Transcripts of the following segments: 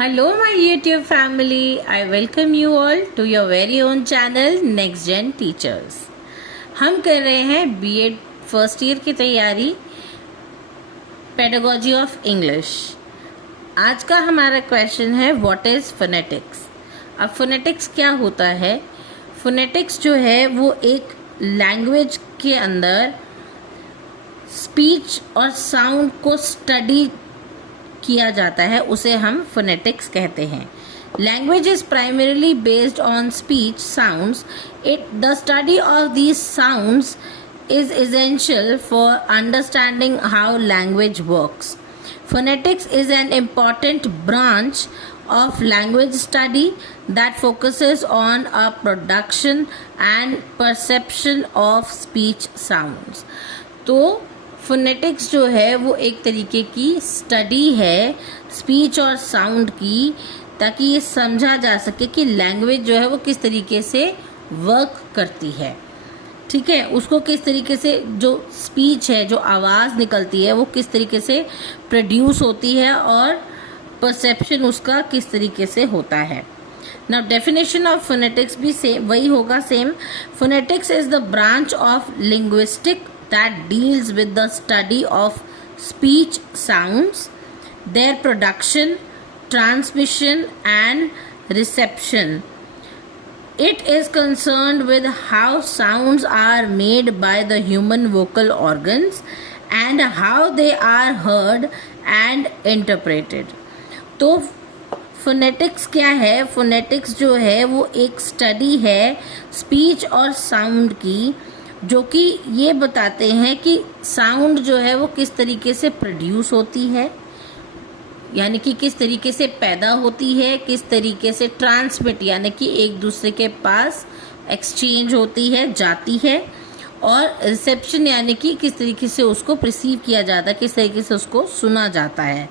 Hello, my YouTube family. I welcome you all to your very own channel Next Gen Teachers. हम कर रहे हैं B.Ed first year की तैयारी pedagogy of English. आज का हमारा क्वेश्चन है व्हाट इज फोनेटिक्स। अब फोनेटिक्स क्या होता है? फोनेटिक्स जो है वो एक लैंग्वेज के अंदर स्पीच और साउंड को स्टडी किया जाता है, उसे हम फोनेटिक्स कहते हैं। Language is primarily based on speech sounds. The study of these sounds is essential for understanding how language works. Phonetics is an important branch of language study that focuses on a production and perception of speech sounds. तो phonetics जो है वो एक तरीके की study है speech और sound की, ताकि ये समझा जा सके कि लैंग्वेज जो है वो किस तरीके से वर्क करती है। ठीक है, उसको किस तरीके से जो स्पीच है, जो आवाज़ निकलती है, वो किस तरीके से प्रोड्यूस होती है और परसेप्शन उसका किस तरीके से होता है। नाउ डेफिनेशन ऑफ फोनेटिक्स भी सेम वही होगा, same. Phonetics is the branch of linguistic that deals with the study of speech sounds, their production, transmission and reception. It is concerned with how sounds are made by the human vocal organs and how they are heard and interpreted. तो phonetics क्या है? Phonetics जो है वो एक study है speech और sound की, जो कि ये बताते हैं कि साउंड जो है वो किस तरीके से प्रोड्यूस होती है, यानी कि किस तरीके से पैदा होती है, किस तरीके से ट्रांसमिट यानी कि एक दूसरे के पास एक्सचेंज होती है, जाती है, और रिसेप्शन यानी कि किस तरीके से उसको रिसीव किया जाता है, किस तरीके से उसको सुना जाता है।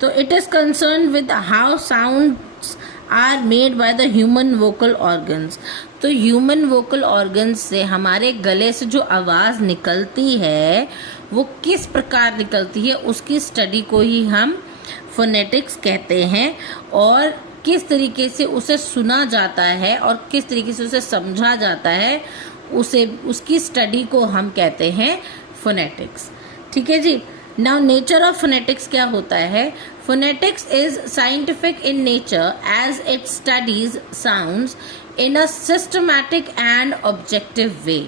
तो it is concern with how sounds are made by the human vocal organs. तो ह्यूमन वोकल ऑर्गन्स से, हमारे गले से जो आवाज़ निकलती है वो किस प्रकार निकलती है, उसकी स्टडी को ही हम फोनेटिक्स कहते हैं। और किस तरीके से उसे सुना जाता है और किस तरीके से उसे समझा जाता है, उसकी स्टडी को हम कहते हैं फोनेटिक्स। ठीक है जी। नाउ नेचर ऑफ फोनेटिक्स क्या होता है? Phonetics is scientific in nature as it studies sounds in a systematic and objective way.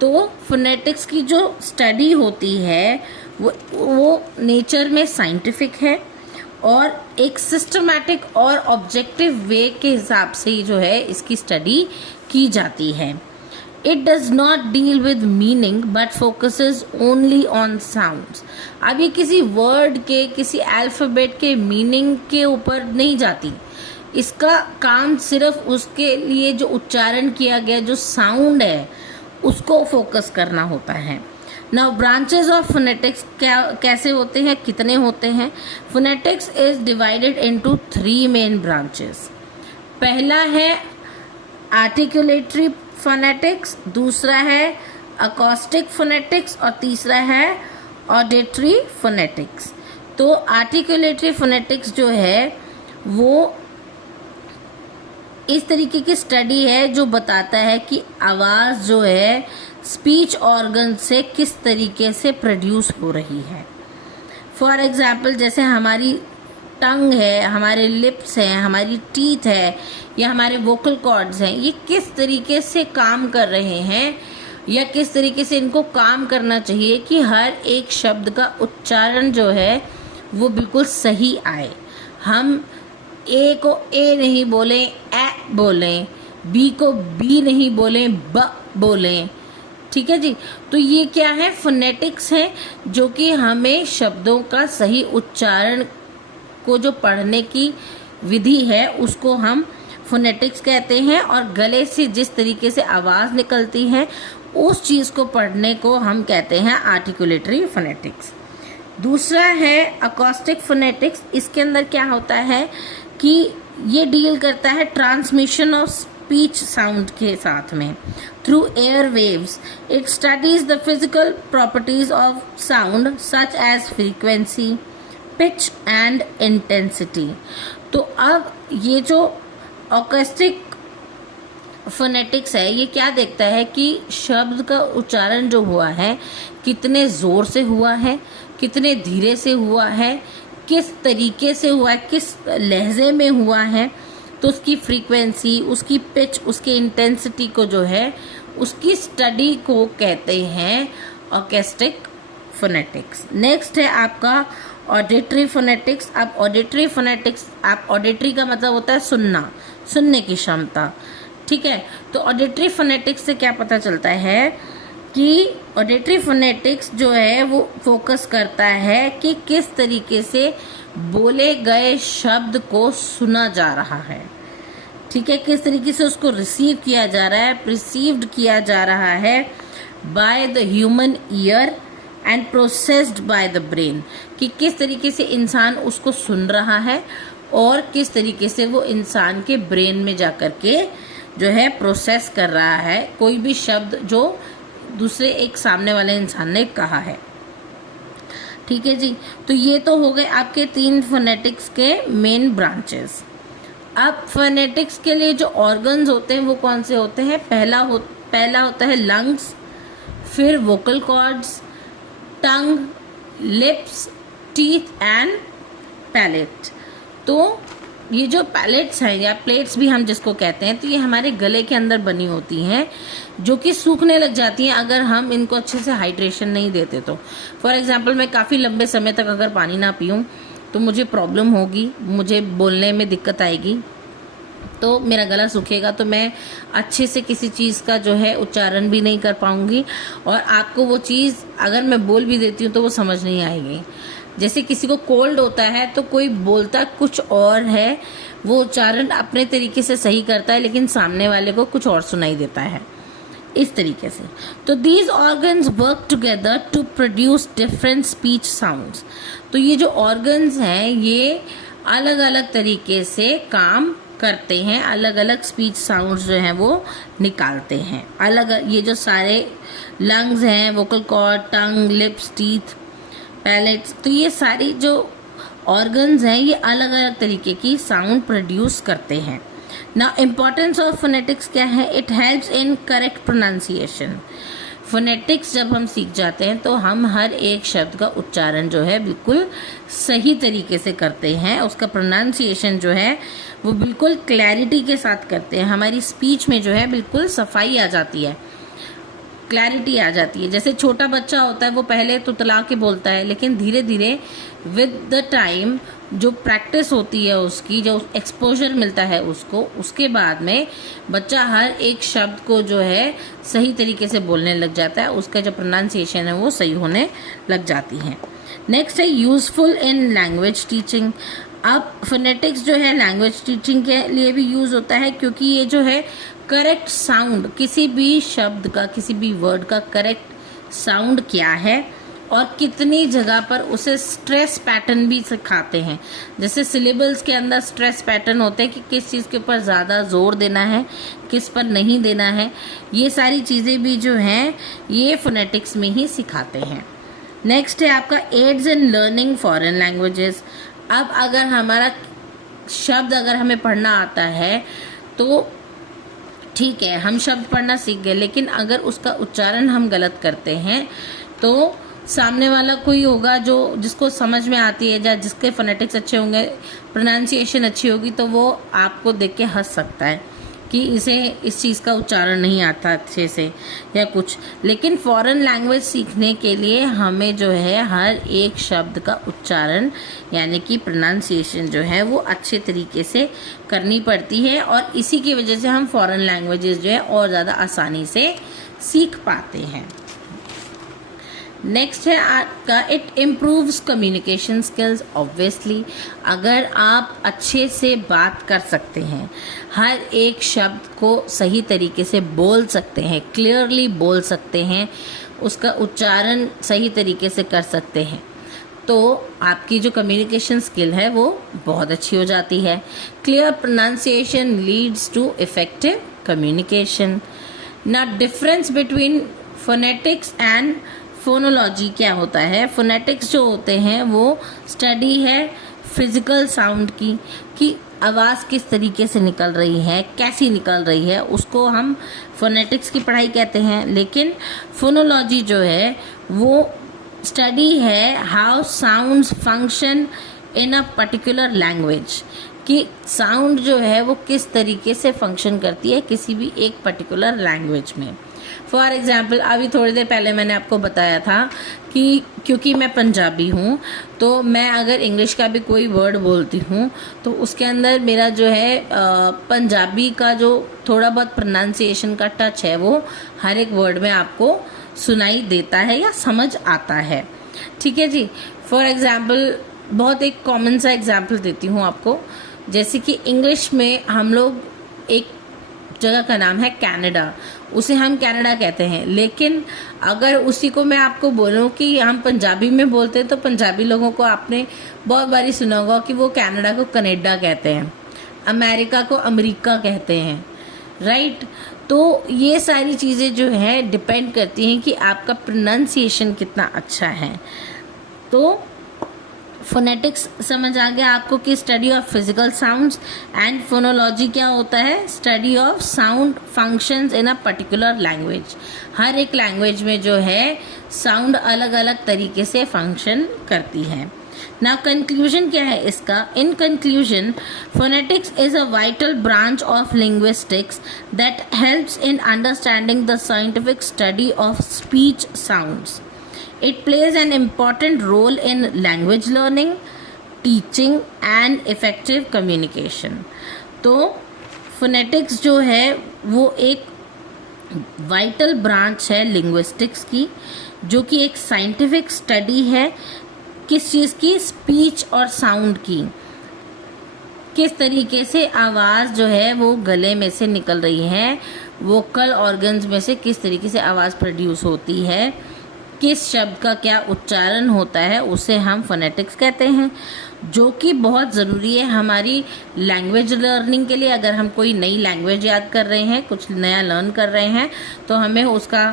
तो फोनेटिक्स की जो स्टडी होती है वो नेचर में साइंटिफिक है और एक सिस्टमैटिक और ऑब्जेक्टिव वे के हिसाब से जो है इसकी स्टडी की जाती है। It does not deal with meaning but focuses only on sounds. अब ये किसी वर्ड के, किसी अल्फ़ाबेट के मीनिंग के ऊपर नहीं जाती। इसका काम सिर्फ उसके लिए जो उच्चारण किया गया जो साउंड है उसको फोकस करना होता है। नाउ ब्रांचेस ऑफ फोनेटिक्स कैसे होते हैं, कितने होते हैं? Phonetics is divided into 3 main branches. पहला है आर्टिकुलेटरी फोनेटिक्स, दूसरा है अकॉस्टिक फोनेटिक्स और तीसरा है ऑडिटरी फोनेटिक्स। तो आर्टिकुलेटरी फोनेटिक्स जो है वो इस तरीके की स्टडी है जो बताता है कि आवाज़ जो है स्पीच ऑर्गन से किस तरीके से प्रोड्यूस हो रही है। फॉर एग्जाम्पल, जैसे हमारी टंग है, हमारे लिप्स हैं, हमारी टीथ है या हमारे वोकल कॉर्ड्स हैं, ये किस तरीके से काम कर रहे हैं या किस तरीके से इनको काम करना चाहिए कि हर एक शब्द का उच्चारण जो है वो बिल्कुल सही आए। हम ए को ए नहीं बोलें, ए बोलें, बी को बी नहीं बोलें, ब बोलें। ठीक है जी। तो ये क्या है? फोनेटिक्स है जो कि हमें शब्दों का सही उच्चारण को जो पढ़ने की विधि है उसको हम फोनेटिक्स कहते हैं, और गले से जिस तरीके से आवाज़ निकलती है उस चीज़ को पढ़ने को हम कहते हैं आर्टिकुलेटरी फोनेटिक्स। दूसरा है अकॉस्टिक फोनेटिक्स। इसके अंदर क्या होता है कि ये डील करता है ट्रांसमिशन ऑफ स्पीच साउंड के साथ में through air waves. It studies the physical properties of sound such as frequency, pitch and intensity. तो अब ये जो ऑकेस्टिक फोनेटिक्स है ये क्या देखता है कि शब्द का उच्चारण जो हुआ है कितने जोर से हुआ है, कितने धीरे से हुआ है, किस तरीके से हुआ है, किस लहजे में हुआ है। तो उसकी फ्रीक्वेंसी, उसकी पिच, उसकी इंटेंसिटी को जो है उसकी स्टडी को कहते हैं ऑकेस्टिक फोनेटिक्स। नेक्स्ट है आपका ऑडिटरी फोनेटिक्स। आप ऑडिटरी फोनेटिक्स, आप ऑडिटरी का मतलब होता है सुनना, सुनने की क्षमता, ठीक है। तो ऑडिटरी फोनेटिक्स से क्या पता चलता है कि ऑडिटरी फोनेटिक्स जो है वो फोकस करता है कि किस तरीके से बोले गए शब्द को सुना जा रहा है, ठीक है, किस तरीके से उसको रिसीव किया जा रहा है, प्रिसीव्ड किया जा रहा है bye the human ear and processed by the brain, कि किस तरीके से इंसान उसको सुन रहा है और किस तरीके से वो इंसान के ब्रेन में जाकर के जो है प्रोसेस कर रहा है कोई भी शब्द जो दूसरे एक सामने वाले इंसान ने कहा है, ठीक है जी। तो ये तो हो गए आपके 3 फोनेटिक्स के मेन ब्रांचेस। अब फोनेटिक्स के लिए जो ऑर्गन्स होते हैं वो कौन से होते हैं? पहला होता है लंग्स, फिर vocal cords, tongue, lips, teeth and palate. तो ये जो पैलेट्स हैं या प्लेट्स भी हम जिसको कहते हैं, तो ये हमारे गले के अंदर बनी होती हैं जो कि सूखने लग जाती हैं अगर हम इनको अच्छे से हाइड्रेशन नहीं देते तो। फॉर एग्जांपल मैं काफ़ी लंबे समय तक अगर पानी ना पीऊँ तो मुझे प्रॉब्लम होगी, मुझे बोलने में दिक्कत आएगी, तो मेरा गला सूखेगा, तो मैं अच्छे से किसी चीज़ का जो है उच्चारण भी नहीं कर पाऊंगी और आपको वो चीज़ अगर मैं बोल भी देती हूँ तो वो समझ नहीं आएगी। जैसे किसी को कोल्ड होता है तो कोई बोलता कुछ और है, वो उच्चारण अपने तरीके से सही करता है लेकिन सामने वाले को कुछ और सुनाई देता है, इस तरीके से। तो these organs work together to produce different speech sounds. तो ये जो ऑर्गन्स हैं ये अलग अलग तरीके से काम करते हैं, अलग अलग स्पीच साउंड्स जो हैं वो निकालते हैं। अलग ये जो सारे लंग्स हैं, वोकल कॉर्ड, टंग, लिप्स, टीथ, पैलेट्स, तो ये सारी जो ऑर्गन्स हैं ये अलग अलग तरीके की साउंड प्रोड्यूस करते हैं। नाउ इम्पोर्टेंस ऑफ फोनेटिक्स क्या है? It helps in correct pronunciation. Phonetics जब हम सीख जाते हैं तो हम हर एक शब्द का उच्चारण जो है बिल्कुल सही तरीके से करते हैं, उसका प्रोनाउंसिएशन जो है वो बिल्कुल क्लैरिटी के साथ करते हैं। हमारी स्पीच में जो है बिल्कुल सफाई आ जाती है, क्लैरिटी आ जाती है। जैसे छोटा बच्चा होता है वो पहले तुतला के बोलता है, लेकिन धीरे धीरे विद द टाइम जो प्रैक्टिस होती है उसकी, जो एक्सपोजर मिलता है उसको, उसके बाद में बच्चा हर एक शब्द को जो है सही तरीके से बोलने लग जाता है, उसका जो प्रोनाउंसिएशन है वो सही होने लग जाती है। नेक्स्ट है यूजफुल इन लैंग्वेज टीचिंग। अब फोनेटिक्स जो है लैंग्वेज टीचिंग के लिए भी यूज होता है, क्योंकि ये जो है करेक्ट साउंड, किसी भी शब्द का, किसी भी वर्ड का करेक्ट साउंड क्या है और कितनी जगह पर उसे स्ट्रेस पैटर्न भी सिखाते हैं। जैसे सिलेबल्स के अंदर स्ट्रेस पैटर्न होते हैं कि किस चीज़ के ऊपर ज़्यादा जोर देना है, किस पर नहीं देना है, ये सारी चीज़ें भी जो हैं ये फोनेटिक्स में ही सिखाते हैं। नेक्स्ट है आपका aids in learning foreign languages. अब अगर हमारा शब्द अगर हमें पढ़ना आता है तो ठीक है, हम शब्द पढ़ना सीख गए, लेकिन अगर उसका उच्चारण हम गलत करते हैं तो सामने वाला कोई होगा जो जिसको समझ में आती है या जिसके फोनेटिक्स अच्छे होंगे, प्रोनाउंसिएशन अच्छी होगी, तो वो आपको देख के हंस सकता है कि इसे इस चीज़ का उच्चारण नहीं आता अच्छे से या कुछ। लेकिन फॉरेन लैंग्वेज सीखने के लिए हमें जो है हर एक शब्द का उच्चारण यानी कि प्रोनाउंसिएशन जो है वो अच्छे तरीके से करनी पड़ती है, और इसी की वजह से हम फॉरेन लैंग्वेजेस जो है और ज़्यादा आसानी से सीख पाते हैं। नेक्स्ट है आपका it improves communication skills. Obviously अगर आप अच्छे से बात कर सकते हैं, हर एक शब्द को सही तरीके से बोल सकते हैं, क्लियरली बोल सकते हैं, उसका उच्चारण सही तरीके से कर सकते हैं, तो आपकी जो कम्युनिकेशन स्किल है वो बहुत अच्छी हो जाती है। Clear pronunciation leads to effective communication. ना difference between phonetics and phonology क्या होता है? फोनेटिक्स जो होते हैं वो स्टडी है फिजिकल साउंड की, कि आवाज़ किस तरीके से निकल रही है, कैसी निकल रही है, उसको हम फोनेटिक्स की पढ़ाई कहते हैं। लेकिन फोनोलॉजी जो है वो स्टडी है how sounds function in a particular language, कि साउंड जो है वो किस तरीके से फंक्शन करती है किसी भी एक पर्टिकुलर लैंग्वेज में। फॉर एग्जाम्पल, अभी थोड़ी देर पहले मैंने आपको बताया था कि क्योंकि मैं पंजाबी हूँ तो मैं अगर इंग्लिश का भी कोई वर्ड बोलती हूँ तो उसके अंदर मेरा जो है पंजाबी का जो थोड़ा बहुत प्रोनाउंसिएशन का टच है वो हर एक वर्ड में आपको सुनाई देता है या समझ आता है। ठीक है जी। फॉर एग्जाम्पल, बहुत एक कॉमन सा एग्जाम्पल देती हूँ आपको। जैसे कि इंग्लिश में हम लोग एक जगह का नाम है कनाडा, उसे हम कनाडा कहते हैं। लेकिन अगर उसी को मैं आपको बोलूं कि हम पंजाबी में बोलते हैं तो पंजाबी लोगों को आपने बहुत बारी सुना होगा कि वो कनाडा को कनेडा कहते हैं, अमेरिका को अमेरिका कहते हैं, राइट। तो ये सारी चीज़ें जो है डिपेंड करती हैं कि आपका प्रोनाउंसिएशन कितना अच्छा है। तो फोनेटिक्स समझ आ गया आपको कि study of physical sounds, and phonology क्या होता है? Study of sound functions in a particular language. हर एक लैंग्वेज में जो है साउंड अलग अलग तरीके से फंक्शन करती है। नाउ कंक्लूजन क्या है इसका? In conclusion, phonetics is a vital branch of linguistics that helps in understanding the scientific study of speech sounds. It plays an important role in language learning, teaching and effective communication. तो phonetics जो है वो एक vital branch है linguistics की, जो कि एक साइंटिफिक स्टडी है किस चीज़ की? स्पीच और साउंड की। किस तरीके से आवाज़ जो है वो गले में से निकल रही है, वोकल ऑर्गन्स में से किस तरीके से आवाज़ प्रोड्यूस होती है, किस शब्द का क्या उच्चारण होता है, उसे हम फोनेटिक्स कहते हैं, जो कि बहुत ज़रूरी है हमारी लैंग्वेज लर्निंग के लिए। अगर हम कोई नई लैंग्वेज याद कर रहे हैं, कुछ नया लर्न कर रहे हैं, तो हमें उसका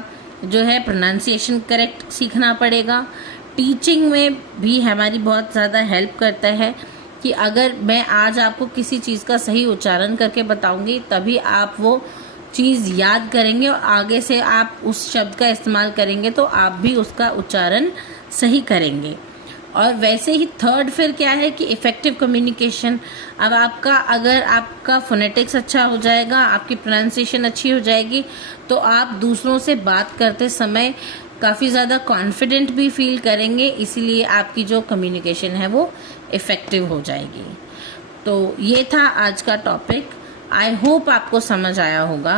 जो है प्रोनाउंसिएशन करेक्ट सीखना पड़ेगा। टीचिंग में भी हमारी बहुत ज़्यादा हेल्प करता है कि अगर मैं आज आपको किसी चीज़ का सही उच्चारण करके बताऊंगी तभी आप वो चीज़ याद करेंगे और आगे से आप उस शब्द का इस्तेमाल करेंगे तो आप भी उसका उच्चारण सही करेंगे। और वैसे ही थर्ड फिर क्या है कि इफ़ेक्टिव कम्युनिकेशन। अब अगर आपका फोनेटिक्स अच्छा हो जाएगा, आपकी प्रोनाउंसिएशन अच्छी हो जाएगी, तो आप दूसरों से बात करते समय काफ़ी ज़्यादा कॉन्फिडेंट भी फील करेंगे, इसीलिए आपकी जो कम्युनिकेशन है वो इफ़ेक्टिव हो जाएगी। तो ये था आज का टॉपिक। आई होप आपको समझ आया होगा।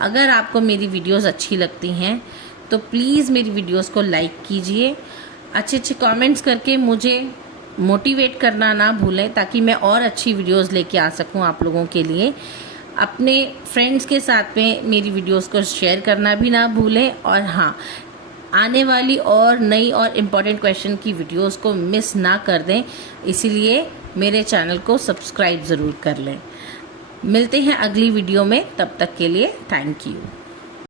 अगर आपको मेरी वीडियोस अच्छी लगती हैं तो प्लीज़ मेरी वीडियोस को लाइक कीजिए, अच्छे अच्छे कमेंट्स करके मुझे मोटिवेट करना ना भूलें, ताकि मैं और अच्छी वीडियोस लेके आ सकूं आप लोगों के लिए। अपने फ्रेंड्स के साथ में मेरी वीडियोस को शेयर करना भी ना भूलें। और हाँ, आने वाली और नई और इम्पॉर्टेंट क्वेश्चन की वीडियोस को मिस ना कर दें, इसीलिए मेरे चैनल को सब्सक्राइब ज़रूर कर लें। मिलते हैं अगली वीडियो में, तब तक के लिए थैंक यू।